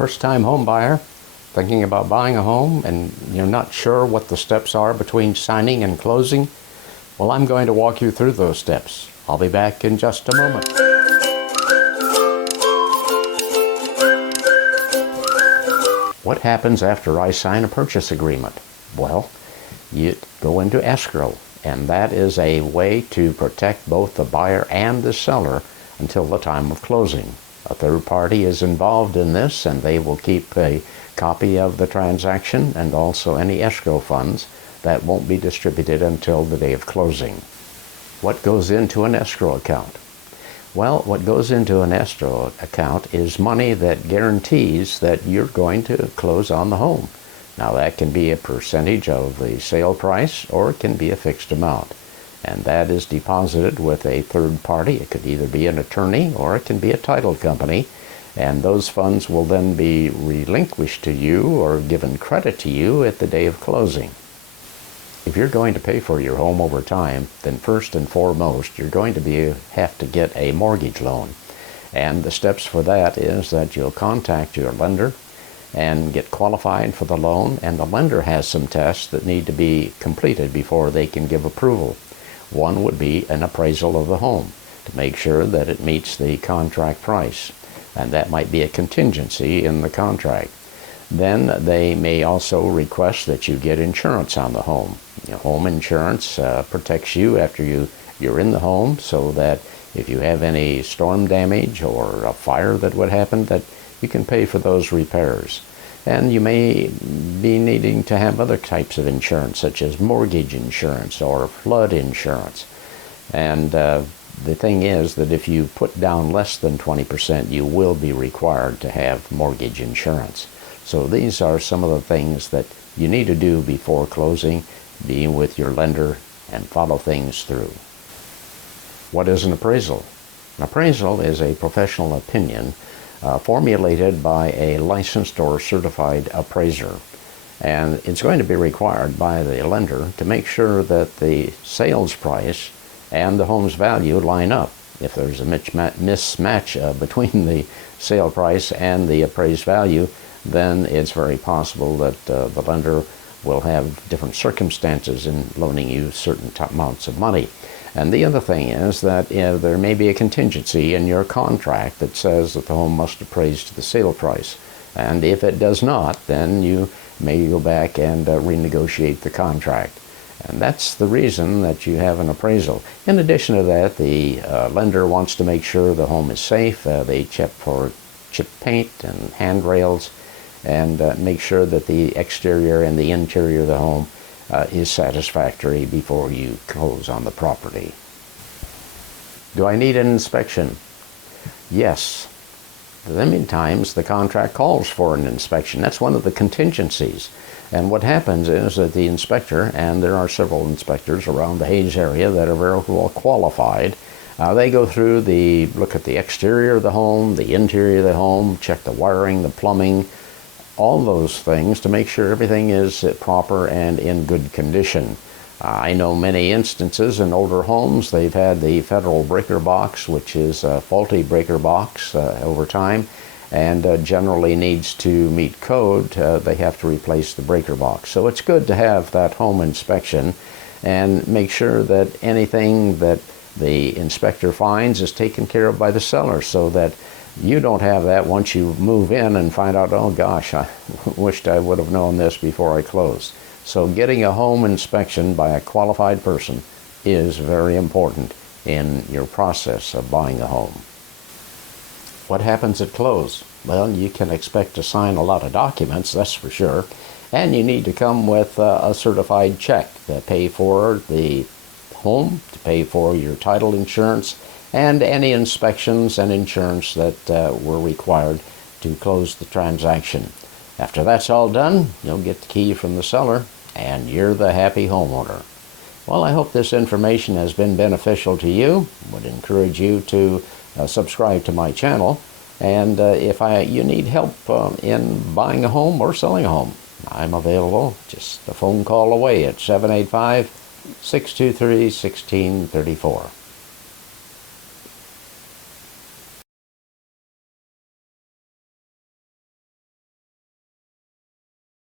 First-time home buyer, thinking about buying a home and you're not sure what the steps are between signing and closing? Well, I'm going to walk you through those steps. I'll be back in just a moment. What happens after I sign a purchase agreement? Well, you go into escrow, and that is a way to protect both the buyer and the seller until the time of closing. A third party is involved in this, and they will keep a copy of the transaction and also any escrow funds that won't be distributed until the day of closing. What goes into an escrow account? Well, what goes into an escrow account is money that guarantees that you're going to close on the home. Now, that can be a percentage of the sale price, or it can be a fixed amount. And that is deposited with a third party. It could either be an attorney or it can be a title company. And those funds will then be relinquished to you or given credit to you at the day of closing. If you're going to pay for your home over time, then first and foremost, you're going to have to get a mortgage loan. And the steps for that is that you'll contact your lender and get qualified for the loan, and the lender has some tests that need to be completed before they can give approval. One would be an appraisal of the home to make sure that it meets the contract price, and that might be a contingency in the contract. Then they may also request that you get insurance on the home. Home insurance protects you after you're in the home, so that if you have any storm damage or a fire that would happen, that you can pay for those repairs. And you may be needing to have other types of insurance, such as mortgage insurance or flood insurance. And the thing is that if you put down less than 20%, you will be required to have mortgage insurance. So these are some of the things that you need to do before closing, be with your lender, and follow things through. What is an appraisal? An appraisal is a professional opinion formulated by a licensed or certified appraiser. And it's going to be required by the lender to make sure that the sales price and the home's value line up. If there's a mismatch between the sale price and the appraised value, then it's very possible that the lender will have different circumstances in loaning you certain amounts of money. And the other thing is that there may be a contingency in your contract that says that the home must appraise to the sale price. And if it does not, then you may go back and renegotiate the contract. And that's the reason that you have an appraisal. In addition to that, the lender wants to make sure the home is safe. They check for chip paint and handrails, and make sure that the exterior and the interior of the home is satisfactory before you close on the property. Do I need an inspection? Yes. Many times the contract calls for an inspection. That's one of the contingencies. And what happens is that the inspector, and there are several inspectors around the Hayes area that are very well qualified, they go through look at the exterior of the home, the interior of the home, check the wiring, the plumbing, all those things to make sure everything is proper and in good condition. I know many instances in older homes, they've had the federal breaker box, which is a faulty breaker box over time, and generally needs to meet code. They have to replace the breaker box. So it's good to have that home inspection and make sure that anything that the inspector finds is taken care of by the seller, so that you don't have that once you move in and find out, oh gosh, I wished I would have known this before I closed. So getting a home inspection by a qualified person is very important in your process of buying a home. What happens at close? Well, you can expect to sign a lot of documents, that's for sure, and you need to come with a certified check to pay for the home, to pay for your title insurance, and any inspections and insurance that were required to close the transaction. After that's all done, you'll get the key from the seller, and you're the happy homeowner. Well, I hope this information has been beneficial to you. I would encourage you to subscribe to my channel, and if you need help in buying a home or selling a home, I'm available just a phone call away at 785-623-1634.